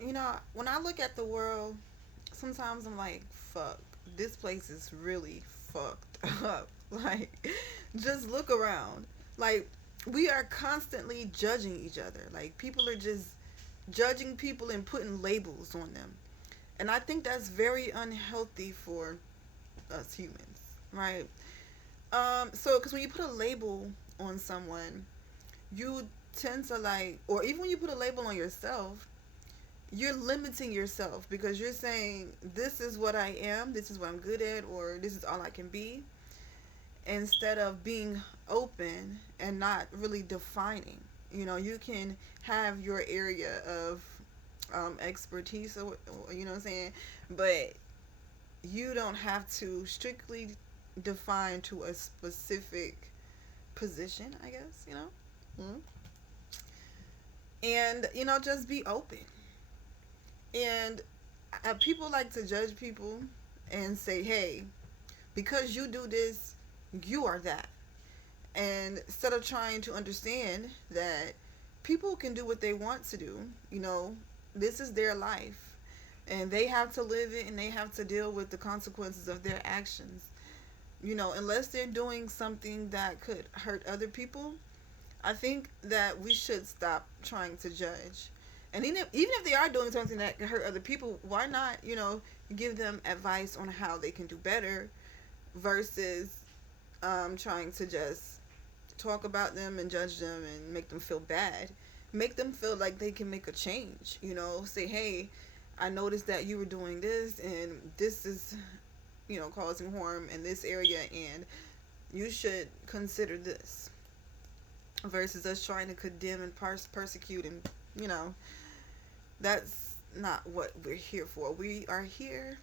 When I look at the world, sometimes I'm like, fuck, this place is really fucked up. Like, just look around. Like, we are constantly judging each other. Like, people are just judging people and putting labels on them. And I think that's very unhealthy for us humans, right? So, because when you put a label on someone, you tend to like, or even when you put a label on yourself, you're limiting yourself because you're saying this is what I am, this is what I'm good at, or this is all I can be, instead of being open and not really defining. You can have your area of expertise, or you know what I'm saying, but you don't have to strictly define to a specific position, I guess, Mm-hmm. And just be open. And people like to judge people and say, hey, because you do this, you are that. And instead of trying to understand that people can do what they want to do, this is their life. And they have to live it and they have to deal with the consequences of their actions. Unless they're doing something that could hurt other people, I think that we should stop trying to judge. And even if they are doing something that can hurt other people, why not, give them advice on how they can do better versus trying to just talk about them and judge them and make them feel bad. Make them feel like they can make a change, say, hey, I noticed that you were doing this and this is, causing harm in this area and you should consider this versus us trying to condemn and persecute and you know that's not what we're here for. We are here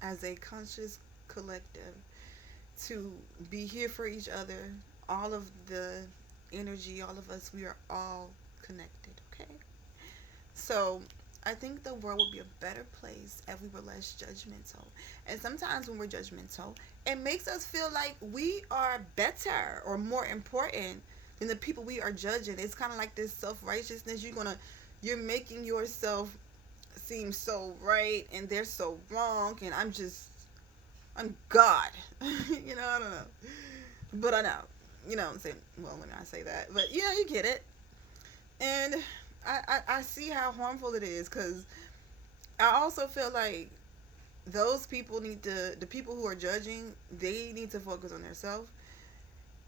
as a conscious collective to be here for each other. All of the energy, all of us, we are all connected. Okay, so I think the world would be a better place if we were less judgmental. And sometimes when we're judgmental, it makes us feel like we are better or more important than the people we are judging. It's kind of like this self-righteousness. You're making yourself seem so right and they're so wrong and I'm God. I don't know. But I know. I'm saying, well, when I say that. But, you get it. And I see how harmful it is because I also feel like those people the people who are judging, they need to focus on themselves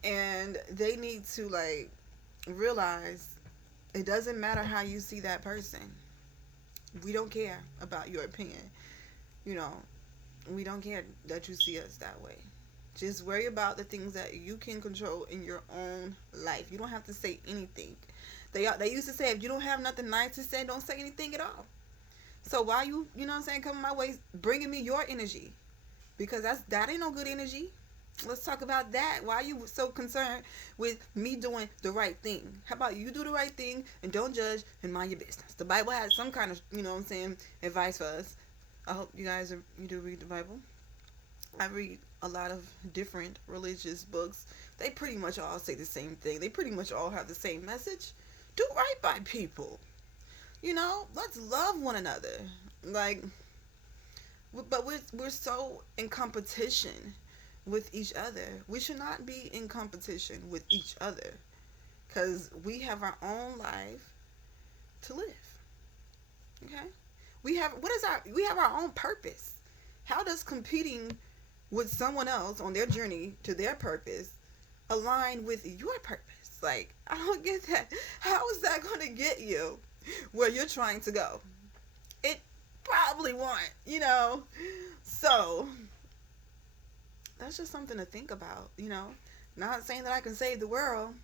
and they need to, like, realize it doesn't matter how you see that person. We don't care about your opinion. You know, we don't care that you see us that way. Just worry about the things that you can control in your own life. You don't have to say anything. They used to say if you don't have nothing nice to say, don't say anything at all. So why you know what I'm saying, coming my way, bringing me your energy, because that ain't no good energy. Let's talk about that. Why are you so concerned with me doing the right thing? How about you do the right thing and don't judge and mind your business? The Bible has some kind of, what I'm saying, advice for us. I hope you do read the Bible. I read a lot of different religious books. They pretty much all say the same thing. They pretty much all have the same message. Do right by people. Let's love one another. Like, but we're so in competition with each other. We should not be in competition with each other because we have our own life to live. Okay, we have our own purpose. How does competing with someone else on their journey to their purpose align with your purpose? Like, I don't get that. How is that going to get you where you're trying to go? It probably won't. So that's just something to think about. Not saying that I can save the world,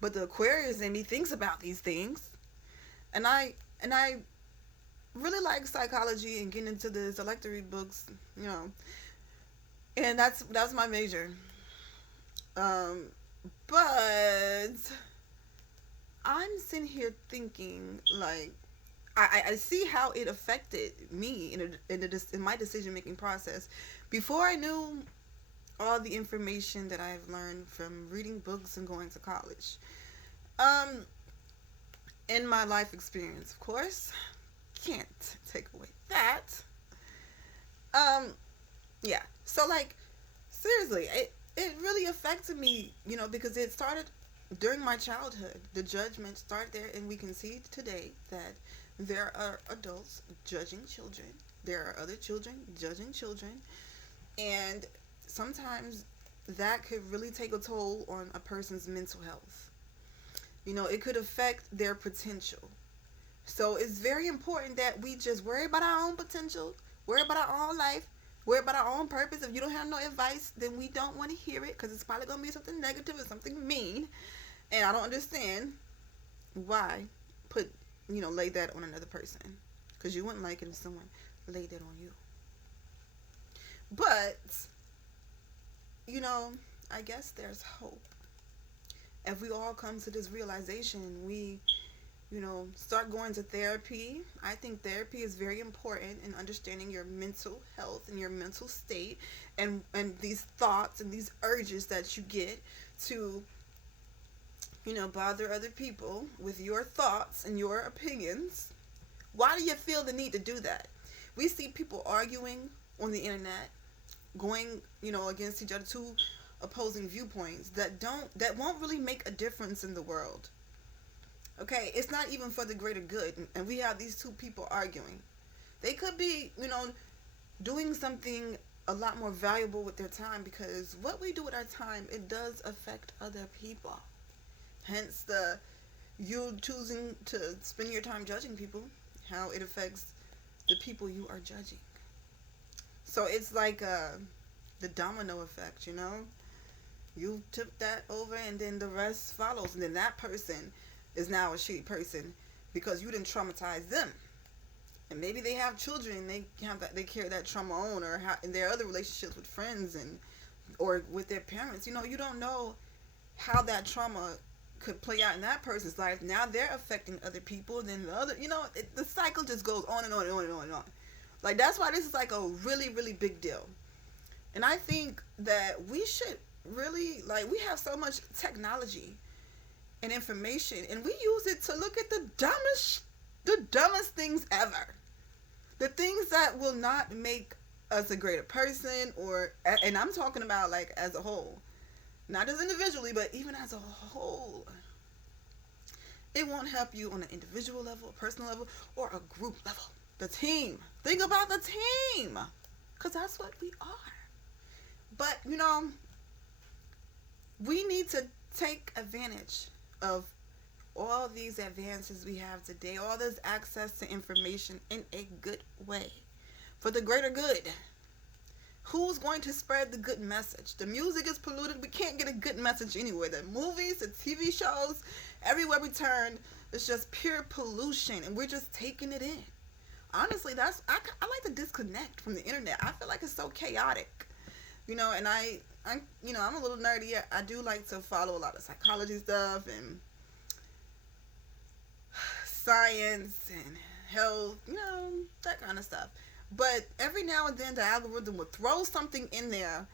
but the Aquarius in me thinks about these things. And I really like psychology and getting into this. I like to read books. And that's my major. Um but I'm sitting here thinking, like, I see how it affected me in my decision making process. Before I knew all the information that I've learned from reading books and going to college, um, in my life experience, of course, can't take away that. Um, yeah. So like, seriously, it really affected me, because it started during my childhood. The judgment started there, and we can see today that there are adults judging children. There are other children judging children, and sometimes that could really take a toll on a person's mental health. It could affect their potential. So it's very important that we just worry about our own potential, worry about our own life, worry about our own purpose. If you don't have no advice, then we don't want to hear it, because it's probably going to be something negative or something mean. And I don't understand why put, lay that on another person. Because you wouldn't like it if someone laid that on you. But, I guess there's hope. If we all come to this realization, we start going to therapy. I think therapy is very important in understanding your mental health and your mental state, and these thoughts and these urges that you get to bother other people with your thoughts and your opinions. Why do you feel the need to do that? We see people arguing on the internet, going against each other, two opposing viewpoints that won't really make a difference in the world. Okay, it's not even for the greater good. And we have these two people arguing. They could be, doing something a lot more valuable with their time, because what we do with our time, it does affect other people. Hence you choosing to spend your time judging people, how it affects the people you are judging. So it's like the domino effect, You took that over, and then the rest follows. And then that person is now a shitty person because you didn't traumatize them. And maybe they have children, and they carry that trauma on, or in their other relationships with friends or with their parents. You don't know how that trauma could play out in that person's life. Now they're affecting other people, then the other, the cycle just goes on and on and on and on and on. Like, that's why this is like a really, really big deal. And I think that we should really, we have so much technology and information, and we use it to look at the dumbest things ever. The things that will not make us a greater person, and I'm talking about like as a whole. Not as individually, but even as a whole. It won't help you on an individual level, a personal level, or a group level. The team. Think about the team. Because that's what we are. But, we need to take advantage of all these advances we have today, all this access to information in a good way, for the greater good. Who's going to spread the good message? The music is polluted. We can't get a good message anywhere. The movies, the TV shows, everywhere we turn, it's just pure pollution, and we're just taking it in. Honestly, I like to disconnect from the internet. I feel like it's so chaotic, and I'm a little nerdy. I do like to follow a lot of psychology stuff and science and health, that kind of stuff. But every now and then the algorithm will throw something in there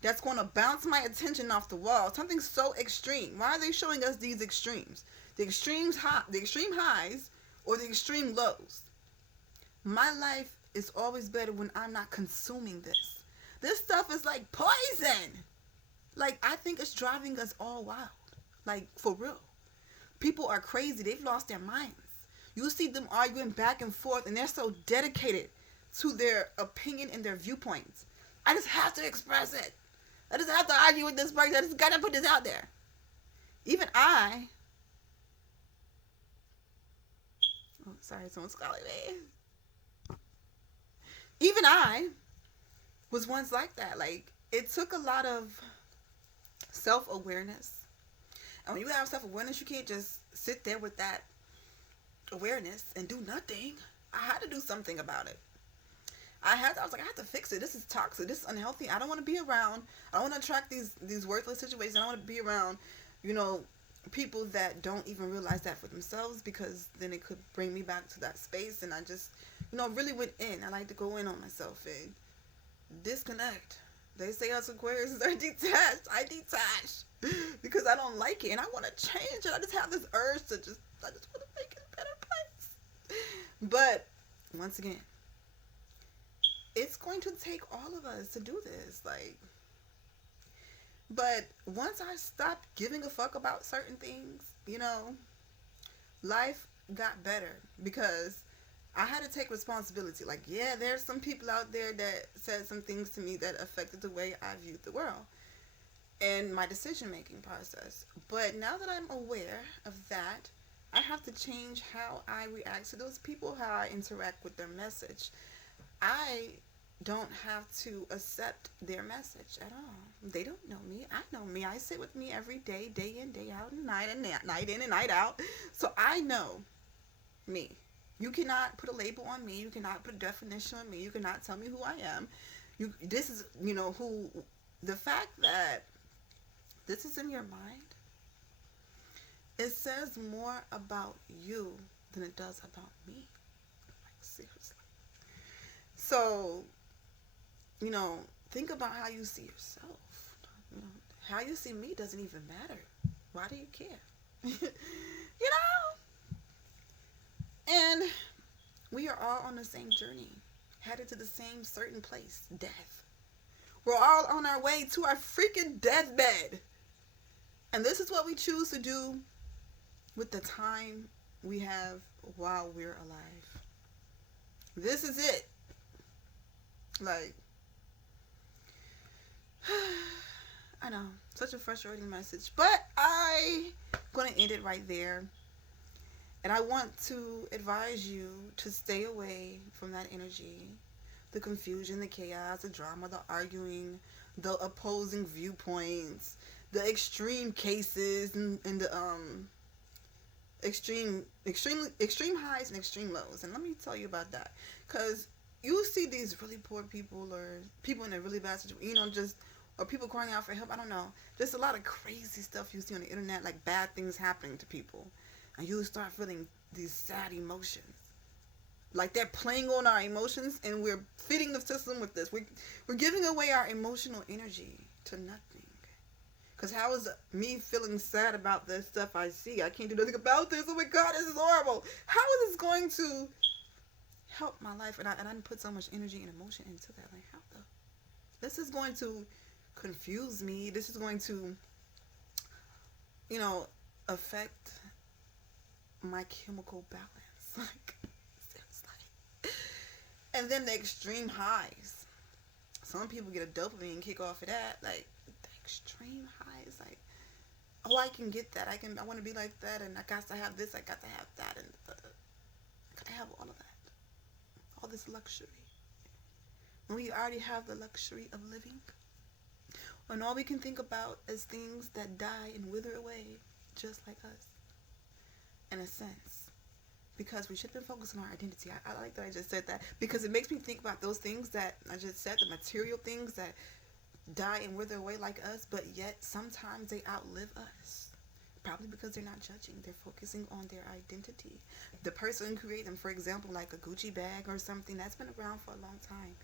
that's going to bounce my attention off the wall. Something so extreme. Why are they showing us these extremes? The extreme highs or the extreme lows. My life is always better when I'm not consuming this. This stuff is like poison. Like, I think it's driving us all wild. Like, for real. People are crazy. They've lost their minds. You see them arguing back and forth, and they're so dedicated to their opinion and their viewpoints. I just have to express it. I just have to argue with this person. I just gotta put this out there. Even I... Oh, sorry, someone's calling me. Even I was once like that. Like, it took a lot of self-awareness. And when you have self-awareness, you can't just sit there with that awareness and do nothing. I had to do something about it. I was like, I have to fix it. This is toxic. This is unhealthy. I don't want to be around. I don't want to attract these worthless situations. I don't want to be around, people that don't even realize that for themselves, because then it could bring me back to that space. And I just, really went in. I like to go in on myself and disconnect. They say us Aquarius are detached. I detach because I don't like it, and I want to change it. I just have this urge to I just want to make it a better place. But once again, it's going to take all of us to do this. Like, but once I stopped giving a fuck about certain things, life got better because I had to take responsibility. Like, yeah, there's some people out there that said some things to me that affected the way I viewed the world and my decision making process. But now that I'm aware of that, I have to change how I react to those people, how I interact with their message. I don't have to accept their message at all. They don't know me. I know me. I sit with me every day in, day out, and night in and night out. So I know me. You cannot put a label on me. You cannot put a definition on me. You cannot tell me who I am. This is, who, the fact that this is in your mind, it says more about you than it does about me. Like, seriously. So, think about how you see yourself. How you see me doesn't even matter. Why do you care? And we are all on the same journey, headed to the same certain place, death. We're all on our way to our freaking deathbed. And this is what we choose to do with the time we have while we're alive. This is it. Like, I know, such a frustrating message, but I'm going to end it right there. And I want to advise you to stay away from that energy, the confusion, the chaos, the drama, the arguing, the opposing viewpoints, the extreme cases, and the extreme highs and extreme lows. And let me tell you about that, because you see these really poor people or people in a really bad situation, or people crying out for help. I don't know. Just a lot of crazy stuff you see on the internet, like bad things happening to people. And you start feeling these sad emotions. Like they're playing on our emotions and we're feeding the system with this. We're giving away our emotional energy to nothing. Because how is me feeling sad about this stuff I see? I can't do nothing about this. Oh my God, this is horrible. How is this going to help my life? And I didn't put so much energy and emotion into that. Like, how the? This is going to confuse me. This is going to, affect my chemical balance. Like, seriously. And then the extreme highs. Some people get a dopamine kick off of that. Like, the extreme highs. Like, oh, I can get that. I want to be like that. And I got to have this. I got to have that. And I got to have all of that. All this luxury. When we already have the luxury of living. And all we can think about is things that die and wither away just like us. In a sense, because we should have been focused on our identity. I like that I just said that, because it makes me think about those things that I just said, the material things that die and wither away like us, but yet sometimes they outlive us. Probably because they're not judging. They're focusing on their identity. The person who created them, for example, like a Gucci bag or something, that's been around for a long time.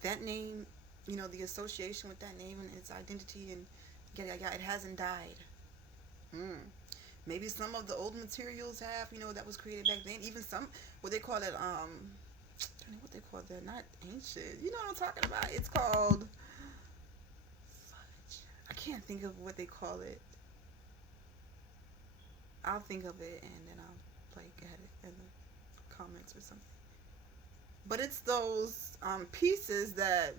That name, the association with that name and its identity, and it hasn't died. Maybe some of the old materials have, that was created back then. Even some, what they call it, I don't know what they call that, not ancient. You know what I'm talking about? It's called, fudge. I can't think of what they call it. I'll think of it and then I'll get it in the comments or something. But it's those pieces that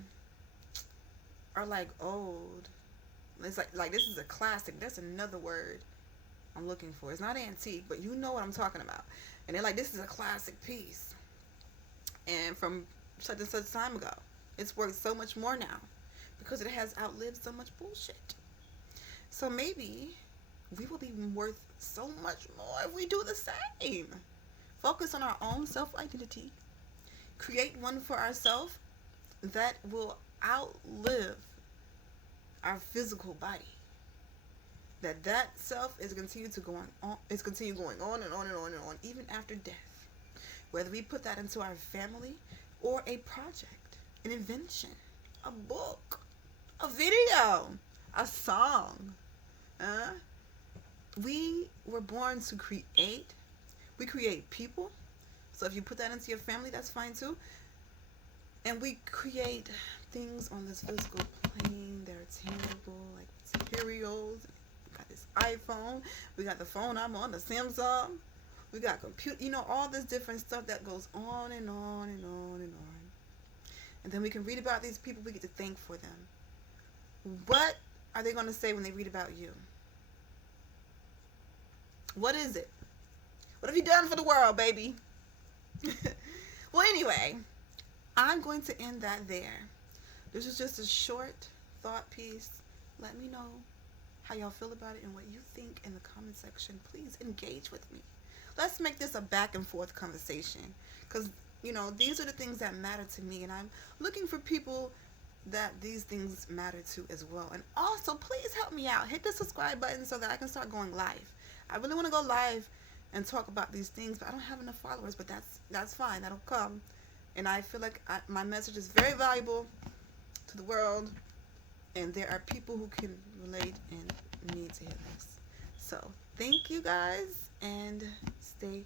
are like old. It's like this is a classic. That's another word I'm looking for. It's not antique, but you know what I'm talking about. And they're like, this is a classic piece. And from such and such time ago. It's worth so much more now. Because it has outlived so much bullshit. So maybe we will be worth so much more if we do the same. Focus on our own self-identity. Create one for ourselves that will outlive our physical body. That self is continue going on and on and on and on, even after death. Whether we put that into our family or a project, an invention, a book, a video, a song. We were born to create. We create people, So if you put that into your family, that's fine too. And we create things on this physical plane that are tangible, like materials. We got this iPhone. We got the phone I'm on, the Samsung. We got computer. All this different stuff that goes on and on and on and on. And then we can read about these people. We get to thank for them. What are they going to say when they read about you? What is it? What have you done for the world, baby? Well, anyway, I'm going to end that there. This is just a short thought piece. Let me know how y'all feel about it and what you think in the comment section. Please engage with me. Let's make this a back and forth conversation, because these are the things that matter to me, and I'm looking for people that these things matter to as well. And also, please help me out. Hit the subscribe button so that I can start going live. I really want to go live and talk about these things, but I don't have enough followers. But that's fine. That'll come. And I feel like my message is very valuable to the world, and there are people who can relate and need to hear this. So thank you guys, and stay